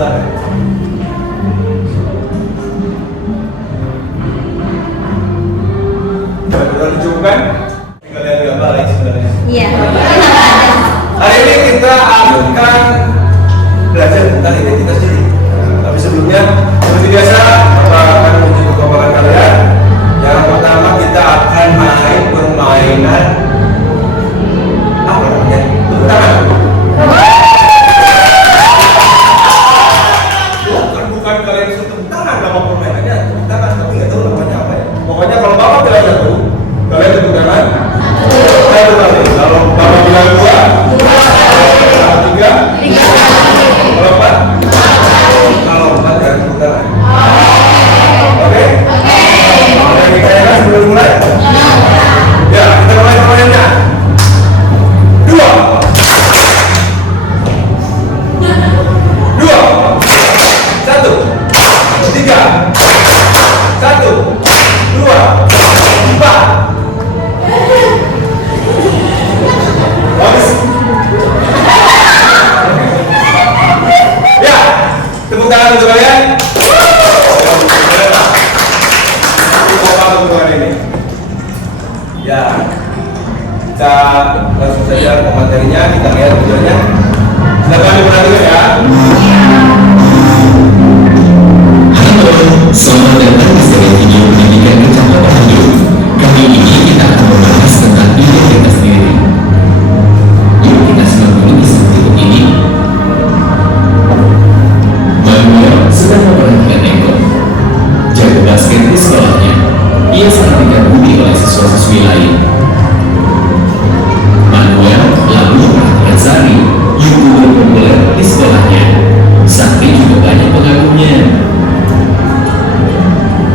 Silakan. Sudah dicukupkan? Kalian nggak balik sebenarnya. Iya. Hari ini kita akan belajar tentang identitas diri. Tapi sebelumnya, seperti biasa, Bapak akan menunjuk kekompakan kalian. Yang pertama kita akan main permainan apa namanya? Tepuk tangan. Bukan kalian disuruh tepuk tangan, nama permainannya tepuk tangan, tapi nggak tahu namanya apa ya. Pokoknya kalau Bapak bilang satu, kalian tepuk tangan. Satu kali. Kalau Bapak bilang dua, tiga. Kalau empat, jangan tepuk tangan. Oke? Oke, kita ya sebelum mulai. Ya, kita mulai permainannya. Dua. Satu. Tiga. Satu. Dua. Empat. Bagus. Ya, tepuk tangan untuk kalian. Ya, kita langsung saja ke materinya, kita lihat videonya. Silakan diperhatikan ya. Halo, selamat datang di seri video pendidikan kecamatan hidup. Kali ini kita akan membahas tentang identitas diri. Yuk kita simak dulu seperti ini. Manuel sedang memperhatikan Eko. Jago basket di sekolahnya. Ia sangat dikagumi oleh siswa-siswi lain. Manuel lalu memperhatikan Sari, YouTuber populer di sekolahnya. Sari juga banyak pengagumnya.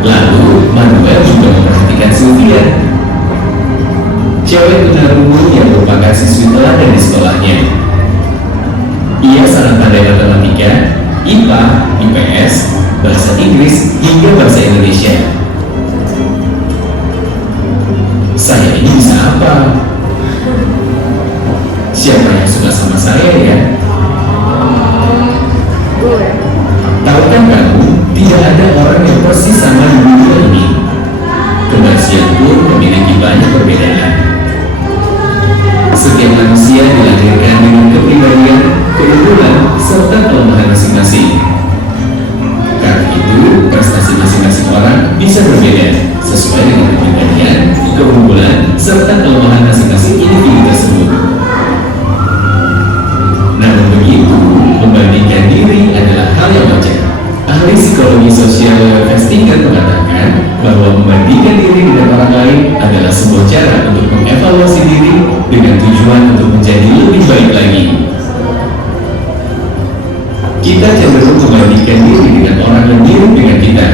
Lalu Manuel juga memperhatikan Sylvia, cewek tunarungu yang merupakan siswi teladan di sekolahnya. Ia sangat pandai matematika, IPA, IPS, bahasa Inggris hingga bahasa Indonesia. Saya ini bisa apa? Siapa yang suka sama saya ya? Tahukah kamu, tidak ada orang yang persis sama di dunia ini. Kebersihan pun memiliki banyak perbedaan. Setiap manusia dilahirkan dengan kepribadian, keunggulan, serta kelemahan masing-masing. Karena itu, prestasi masing-masing orang bisa berbeda sesuai dengan kepribadian, keunggulan, serta kelemahan masing-masing individu tersebut. Namun begitu, membandingkan diri adalah hal yang wajar. Ahli psikologi sosial Festinger mengatakan bahwa membandingkan diri dengan orang lain adalah sebuah cara untuk mengevaluasi diri dengan tujuan untuk menjadi lebih baik lagi. Kita cenderung membandingkan diri dengan orang yang mirip dengan kita.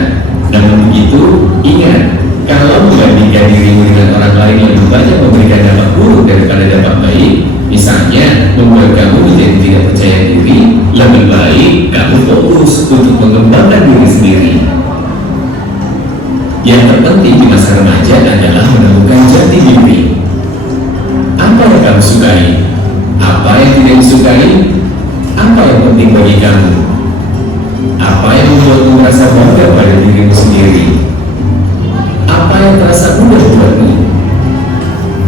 Namun begitu, ingat, kalau membandingkan dirimu dengan orang lain lebih banyak memberikan dampak buruk daripada dampak baik, misalnya membuat kamu menjadi tidak percaya diri, lebih baik kamu fokus untuk mengembangkan diri sendiri. Yang terpenting di masa remaja adalah menemukan jati diri. Apa yang kamu sukai? Apa yang tidak disukai? Apa yang penting bagi kamu? Apa yang membuatmu merasa bangga pada dirimu sendiri? Apa yang terasa mudah buatmu?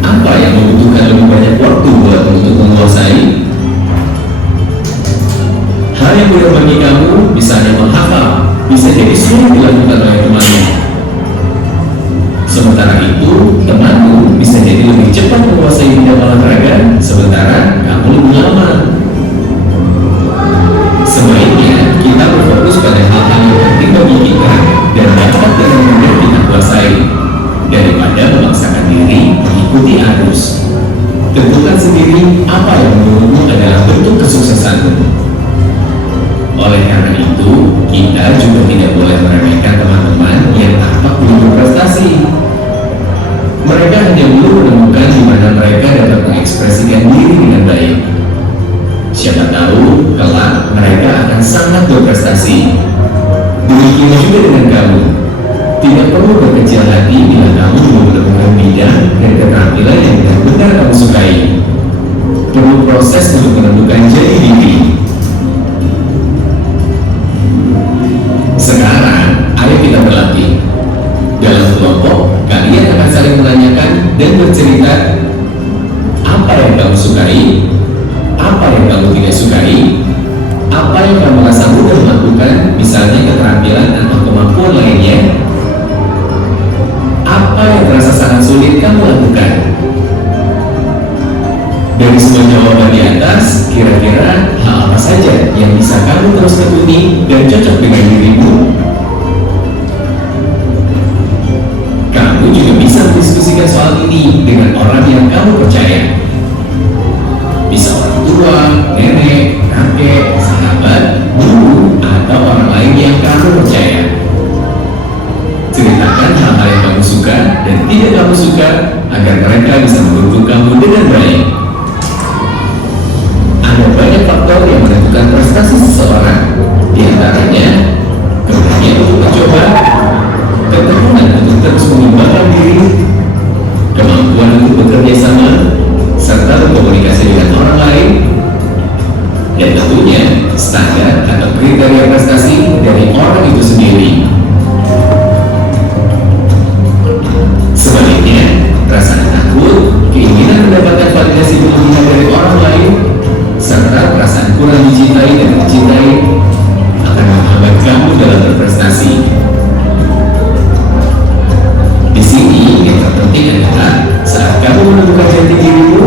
Apa yang membutuhkan lebih banyak waktu buatmu untuk menguasai? Hal yang mudah bagi kamu, misalnya menghafal, bisa jadi sulit dilakukan oleh temanmu. Sementara itu, temanmu bisa jadi lebih cepat menguasai bidang olahraga, sementara kamu lebih lama. Sebaiknya kita berfokus pada hal-hal yang penting bagi kita dan dapat dengan mudah kita kuasai, daripada memaksakan diri mengikuti arus. Tentukan sendiri apa yang menurutmu adalah bentuk kesuksesanmu. Oleh karena itu, kita juga tidak boleh meremehkan teman-teman yang tampak belum berprestasi. Mereka hanya belum menemukan di mana mereka dapat mengekspresikan diri dengan baik. Siapa tahu kelak mereka akan sangat berprestasi. Demikian juga dengan kamu. Tidak perlu berkecil hati bila kamu belum menemukan bidang dan keterampilan yang benar-benar kamu sukai. Perlu proses untuk menentukan jati diri. sukai, apa yang kamu tidak sukai, apa yang kamu rasa mudah melakukan, misalnya keterampilan atau kemampuan lainnya, apa yang terasa sangat sulit kamu lakukan. Dari semua jawaban di atas, kira-kira hal apa saja yang bisa kamu terus tekuni dan cocok dengan dirimu? Kamu juga bisa mendiskusikan soal ini dengan orang yang kamu percaya. Bisa orang tua, nenek, kakek, sahabat, guru, atau orang lain yang kamu percaya. Ceritakan hal-hal yang kamu suka dan tidak kamu suka agar mereka bisa mendukung kamu dengan baik. Ada banyak faktor yang menentukan prestasi seseorang, di antaranya keberanian untuk mencoba, ketekunan untuk terus mengembangkan diri, kemampuan untuk bekerja sama, serta berkomunikasi dengan orang lain, dan tentunya standar atau kriteria prestasi dari orang itu sendiri. Sebaliknya, perasaan takut, keinginan mendapatkan validasi berlebihan dari orang lain, serta perasaan kurang dicintai dan mencintai akan menghambat kamu dalam berprestasi. Di sini yang terpenting adalah saat kamu menemukan jati dirimu,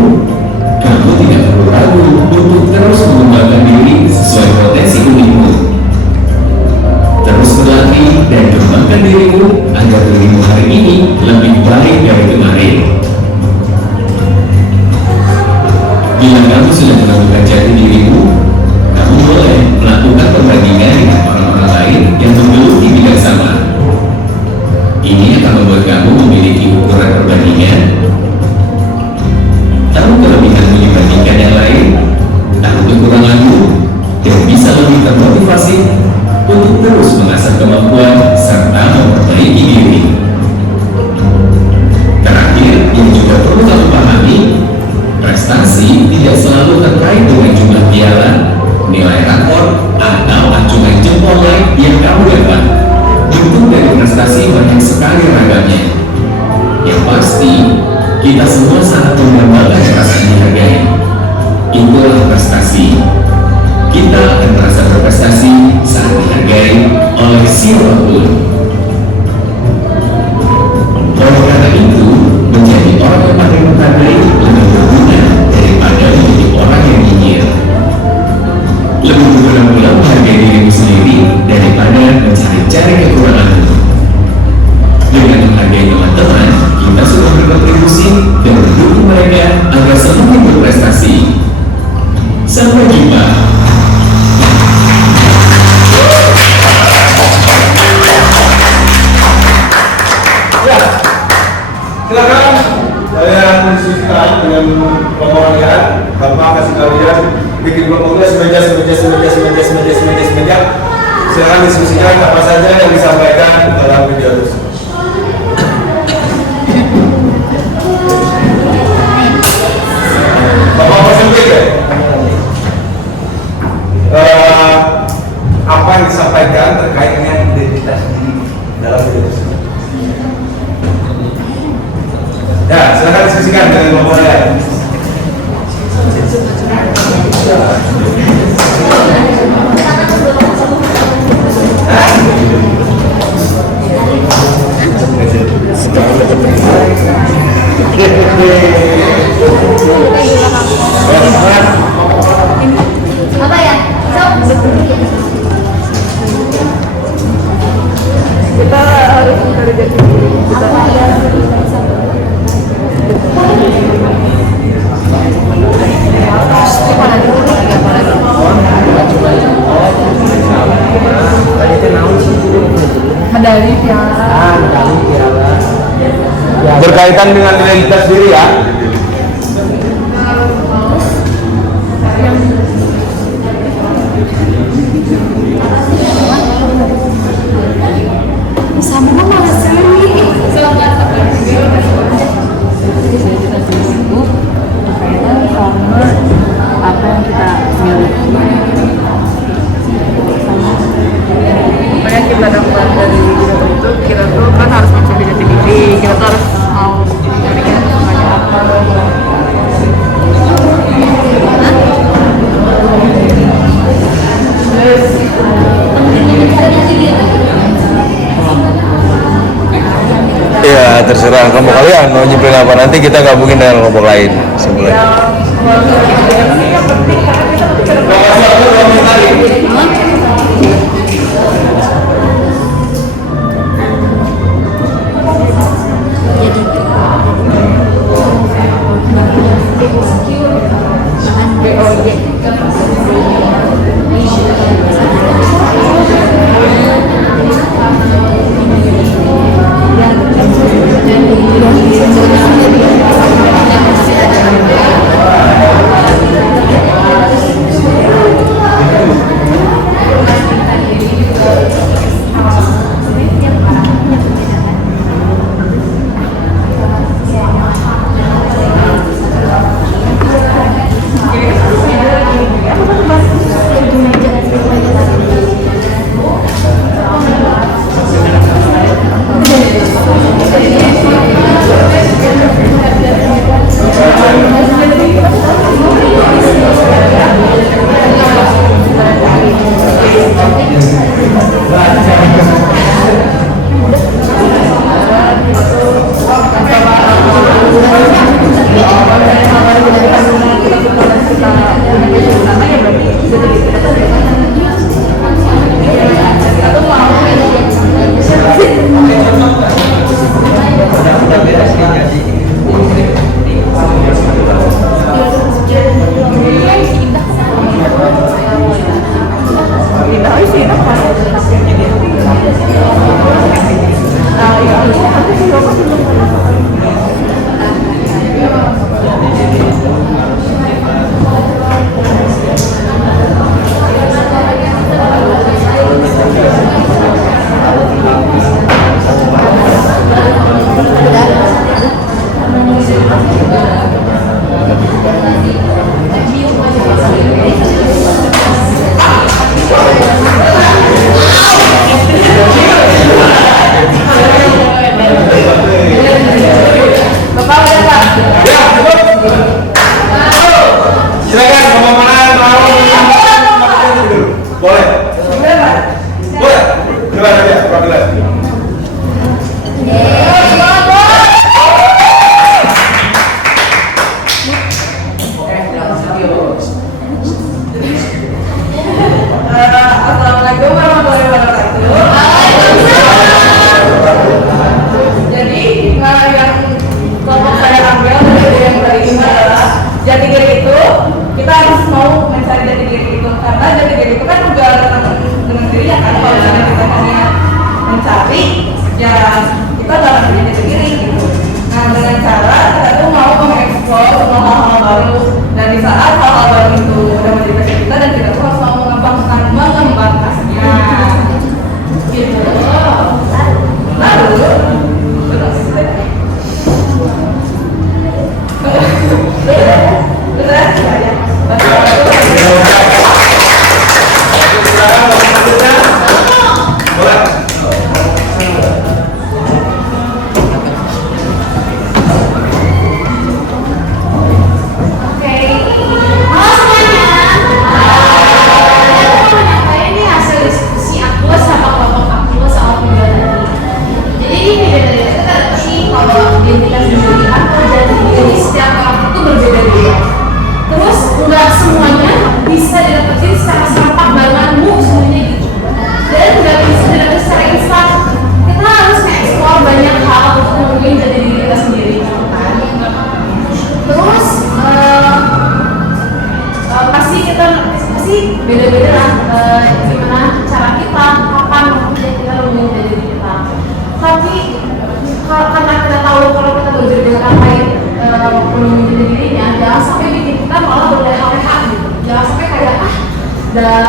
kamu tidak perlu ragu untuk terus mengembangkan diri sesuai potensi unikmu. Terus berlatih dan kembangkan dirimu agar dirimu hari ini lebih baik dari kemarin. Bila kamu sudah menemukan jati dirimu, kamu boleh melakukan perbandingan dengan orang-orang lain yang menggeluti bidang sama. Ini akan membuat kamu memiliki ukuran perbandingan. Tahu kelebihanmu dibandingkan yang lain, tahu kekuranganmu, dan bisa lebih termotivasi untuk terus mengasah kemampuan serta memperbaiki diri. Terakhir, yang juga perlu kamu pahami, prestasi tidak selalu terkait dengan jumlah piala, nilai rapor, atau acungan jempol like yang kamu dapat. Bentuk dari prestasi banyak sekali ragamnya. Yang pasti, kita semua sangat membanggakan perasaan dihargai. Itulah prestasi. Kita akan merasa berprestasi saat dihargai oleh siapapun. Oleh karena itu, menjadi orang yang paling menghargai lebih berguna daripada menjadi orang yang nyinyir. Lebih berguna pula menghargai dirimu sendiri daripada mencari-cari kekuranganmu. Dengan menghargai teman-teman, kita sudah berkontribusi dan mendukung mereka agar semakin berprestasi. Sampai jumpa. Ya, silakan kalian diskusikan dengan kelompok kalian. Bapak kasih kalian bikin kelompoknya semeja. Silakan diskusikan apa saja yang disampaikan dalam video tersebut. Bapak persempit ya? Apa yang disampaikan terkait dengan identitas diri dalam video tersebut? Ya, silakan diskusikan dengan kelompok kalian. Apa ya? Kita harus mencari jati diri kita. Medali piala. Berkaitan dengan identitas diri ya. Sama mama sendiri. Berkaitan sama apa yang kita miliki. Makanya kita dapat dari video itu, kita tuh kan harus mencari jati diri, kita tuh harus mau mencari yang semuanya apa. kenapa nanti kita gabungin dengan kelompok lain sebenarnya. Yang penting karena kita nanti ke depan.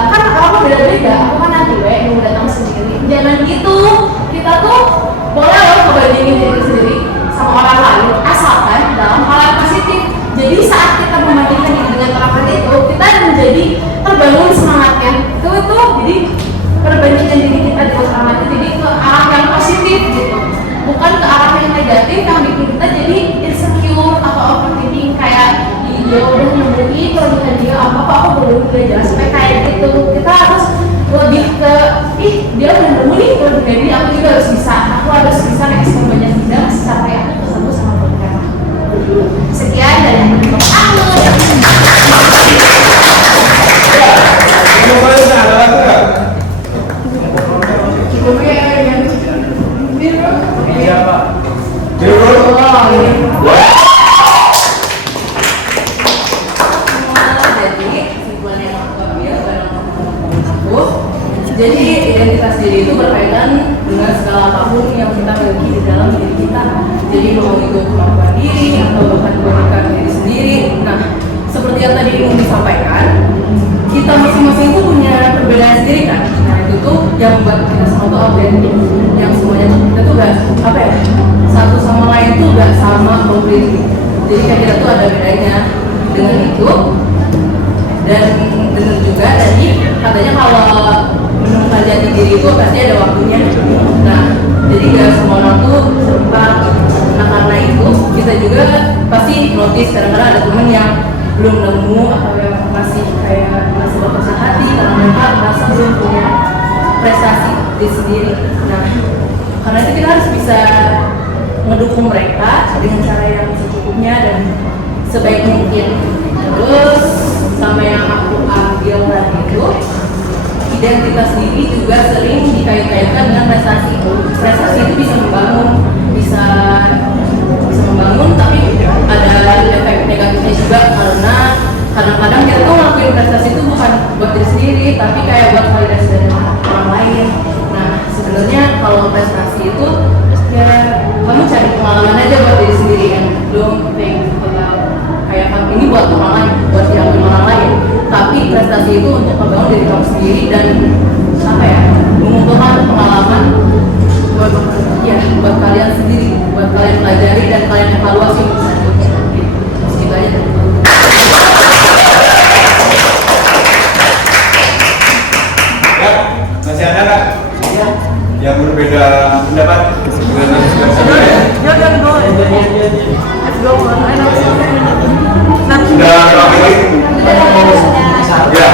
Kan kalau beda-beda, aku kan nanti mau datang sendiri. Jangan gitu. Kita tuh boleh loh ngebandingin diri sendiri sama orang lain, asalkan dalam hal yang positif. Jadi saat kita membandingkan diri dengan orang lain itu, kita menjadi terbangun semangatnya. Itu jadi perbandingan diri kita dengan orang lain itu jadi ke arah yang positif gitu, bukan ke arah yang negatif yang bikin kita jadi insecure atau overthinking kayak dia udah nemuin kelebihan dia apa aku belum udah jelas sampai kayak gitu. Kita harus lebih ke dia udah nemuin kelebihan dia, aku juga harus bisa, aku harus bisa nge-explore banyak bidang sampai aku ketemu sama mereka. Jadi identitas diri itu berkaitan dengan segala apapun yang kita miliki di dalam diri kita. Jadi mau itu kemampuan diri atau bahkan keunikan diri sendiri. Nah, seperti yang tadi ingin disampaikan, kita masing-masing itu punya perbedaan sendiri kan. Nah, itu tuh yang membuat kita semua tuh autentik. Yang semuanya tuh kita tuh gak apa ya, satu sama lain tuh gak sama completely. Jadi kayak kita tuh ada bedanya dengan itu. Dan benar juga tadi katanya kalau menemukan jati diri itu pasti ada waktunya. Nah, jadi gak semua orang tuh serempak. Nah, karena itu kita juga pasti notice kadang-kadang ada temen yang belum nemu atau yang masih kayak masih berkecil hati karena mereka merasa belum punya prestasi di sendiri. Nah, karena itu kita harus bisa mendukung mereka dengan cara yang secukupnya dan sebaik mungkin. Terus sama yang aku ambil tadi itu, identitas diri juga sering dikait-kaitkan dengan prestasi. Prestasi itu bisa membangun, bisa membangun, tapi ada efek negatifnya juga karena kadang-kadang kita tuh ngelakuin prestasi itu bukan buat diri sendiri, tapi kayak buat validasi dari orang lain. Nah, sebenarnya kalau prestasi itu ya kamu cari pengalaman aja buat diri sendiri, and don't think about kayak ini buat orang lain, buat diambil orang lain. Tapi prestasi itu untuk membangun diri kamu sendiri dan apa ya, mengumpulkan pengalaman buat buat kalian sendiri, buat kalian pelajari dan kalian evaluasi selanjutnya. Gitu aja. Ya, masih ada nggak? Ya. Yang berbeda pendapat dengan yang sudah saya ya? Jangan go. Let's go. Sudah terakhir. Ya,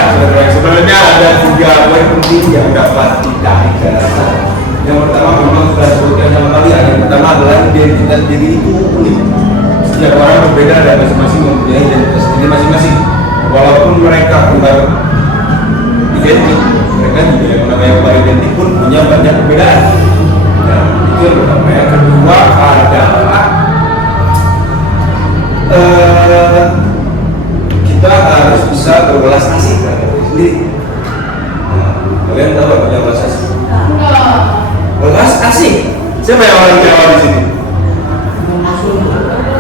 sebenarnya ada 3 poin penting yang dapat didahulukan. Yang pertama memang sudah disebutkan sama kalian. Yang pertama adalah identitas diri itu unik. Setiap orang berbeda dan masing-masing mempunyai identitas diri masing-masing. Walaupun mereka bukan identik, mereka juga yang namanya identik pun punya banyak perbedaan. Nah, itu yang pertama. Yang kedua adalah kita harus bisa berbelas asih terhadap diri sendiri. Nah, kalian tahu apa punya belas asih? Belas asih. Siapa yang orang Jawa di sini?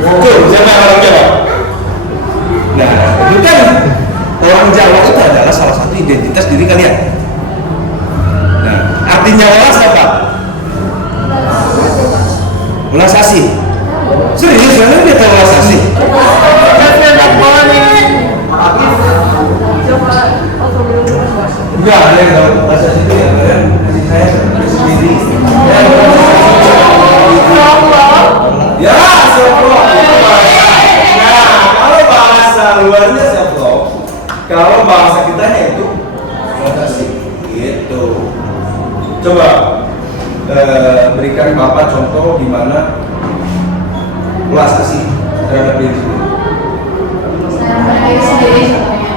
Betul, siapa yang orang Jawa? Nah, itu kan orang Jawa itu adalah salah satu identitas diri kalian. Nah, artinya welas apa? Welas asih. Serius, kalian dia tahu welas asih? Enggak, ada yang tahu welas asih itu ya kalian kasih saya sendiri. Ya, self-love. Nah, kalau bahasa luarnya self-love, kalau bahasa kitanya itu welas asih. Gitu. Coba berikan Bapak contoh di mana welas asih terhadap diri sendiri. Saya sendiri contohnya.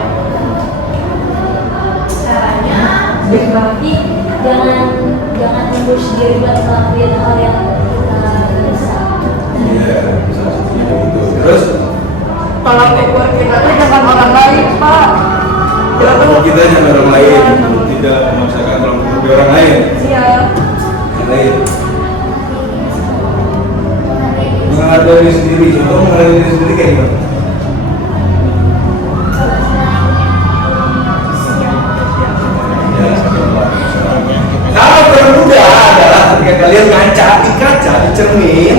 Caranya berarti jangan mempush diri buat ngelakuin hal yang kita bisa. Iya, salah satunya begitu. Terus Kalau tegur kita tuh jangan orang lain, Pak. kalau kita jangan orang lain, tidak memaksakan dalam menghadapi orang lain. Siap. Yang lain. Menghargai diri sendiri, contoh menghargai diri sendiri kayak gimana? Hal termudah adalah ketika kalian ngaca di kaca, di cermin,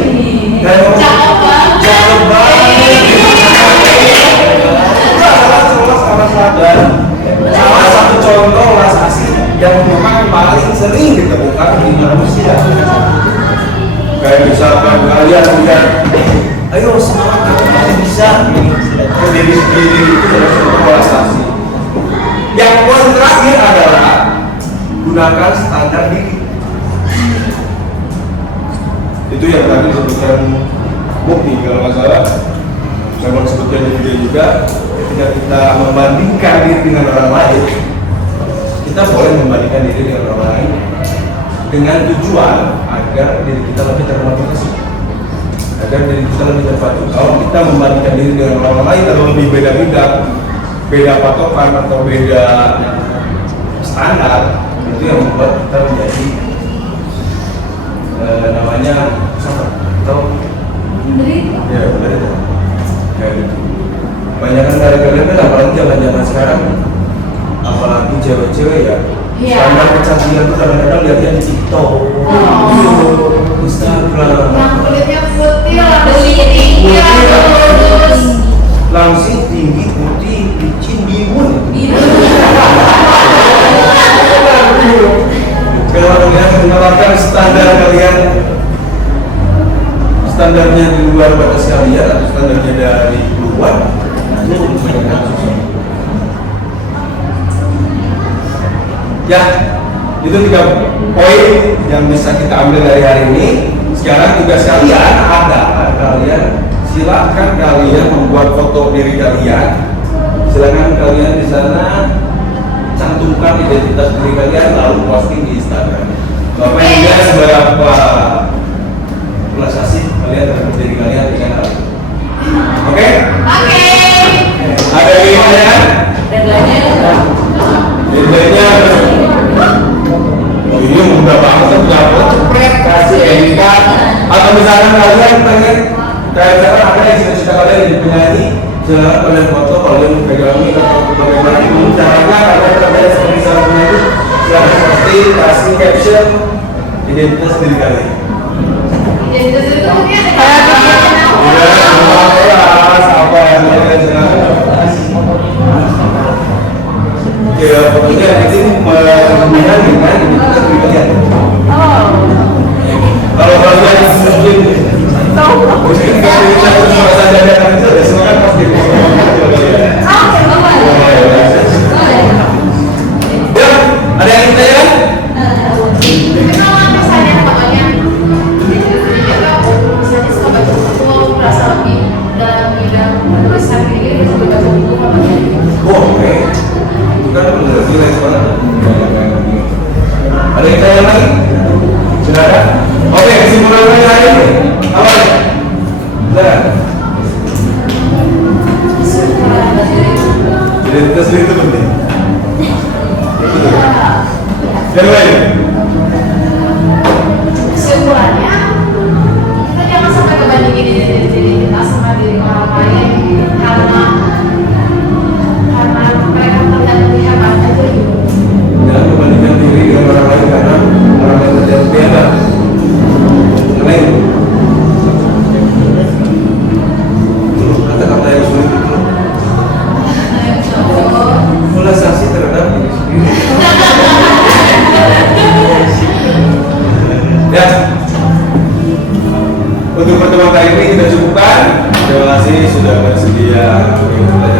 dan Cakep banget. cakep banget. Salah sadar. Salah satu contoh welas asih yang memang paling sering ditemukan di manusia. Kayak misalkan kalian lihat, ayo semangat kamu pasti bisa. Diri sendiri itu adalah contoh welas asih. Yang poin terakhir adalah gunakan standar diri. Itu yang tadi disebutkan Mukti kalau nggak salah, sama disebutkan di video juga. Ketika kita membandingkan diri dengan orang lain, kita boleh membandingkan diri dengan orang lain dengan tujuan agar diri kita lebih termotivasi, agar diri kita lebih terpacu. Kalau kita membandingkan diri dengan orang lain atau lebih beda patokan atau beda standar, itu yang membuat kita menjadi namanya apa? Tahu? Menderita. Ya benar itu. Kayak gitu. Kebanyakan dari kalian kan apalagi zaman sekarang, apalagi cewek-cewek ya. Iya. Standar kecantikan tuh kadang-kadang lihatnya di TikTok, Instagram. Yang kulitnya putih, tinggi, lurus. Langsing tinggi, putih, licin, bimun. Kalau kalian menerapkan standar kalian, standarnya di luar batas kalian atau standarnya dari luar, itu kebanyakan susah. Ya, itu 3 poin yang bisa kita ambil dari hari ini. Sekarang tugas kalian adalah silakan kalian membuat foto diri kalian. Silakan kalian di sana cantumkan identitas diri kalian lalu posting di Instagram. Bapak Ibu seberapa prestasi kalian terhadap diri kalian dengan hal itu. Oke? Ada yang ingin tanyakan? Deadline-nya oh ini mudah banget kan, punya foto cepret kasih editan. Atau misalkan kalian pengen kayak misalkan ada yang cita-cita kalian jadi penyanyi, silakan kalian foto, kalian pegang ini atau bagaimana pun caranya kalian terlihat seperti seorang penyanyi, silakan posting, kasih caption identitas diri kalian. Identitas itu mungkin Apa yang kalian silakan. Ya pokoknya nanti menghubungkan dengan identitas diri kalian. Kalau kalian mungkin kalau merasa dadakan itu ya silakan pasti. Ya, ada yang ditanyakan? kalau misalnya fotonya misalnya suka baca buku, merasa lebih dalam bidang tulisan ini bisa baca buku fotonya. Oke. Itu kan benar nilai sekolah. Ada yang tanya lagi? Sudah ada? Oke, kesimpulan saya hari ini apa? Sudah. Identitas diri itu penting. Yang lain? Kesimpulannya, kita jangan sampai kebandingin diri kita sama diri orang lain karena mereka terlihat lebih hebat aja gitu. Jangan membandingkan diri dengan orang lain karena orang lain terlihat lebih hebat. Yang lain? Kata-kata yang sulit itu relaksasi terhadap diri sendiri. Ya, untuk pertemuan kali ini kita cukupkan. Terima kasih sudah bersedia mengikuti